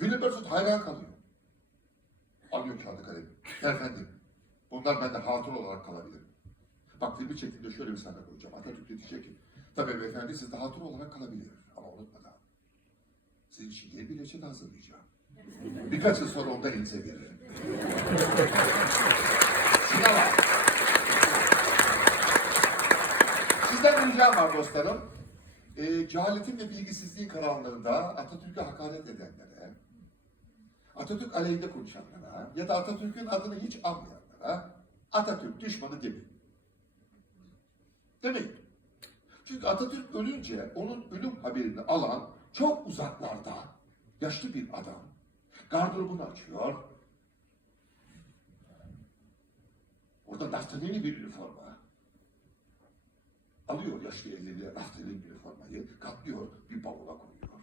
Wilberforce hayran kalıyor. Alıyor kağıdı kalemi. Efendim, bunlar bende hatıra olarak kalabilir. Bak filmi çektiğimde şöyle bir sahne koyacağım. Atatürk de diyecek ki, tabii beyefendi sizde hatıra olarak kalabilir. Ama unutmadan, sizin için yeni bir reçete hazırlayacağım. Birkaç yıl sonra ondan elinize veririm. Sinema. Sizden bir ricam var dostlarım. E, cehaletin ve bilgisizliğin karanlığında Atatürk'e hakaret edenlere, Atatürk aleyhinde konuşanlara ya da Atatürk'ün adını hiç anmayanlara Atatürk düşmanı demeyin. Demeyin. Çünkü Atatürk ölünce onun ölüm haberini alan çok uzaklarda yaşlı bir adam gardırobunu açıyor. Orada naftalini bir üniforma. Alıyor yaşlı elleriyle naftalin üniformayı, katlıyor bir bavula koyuyor.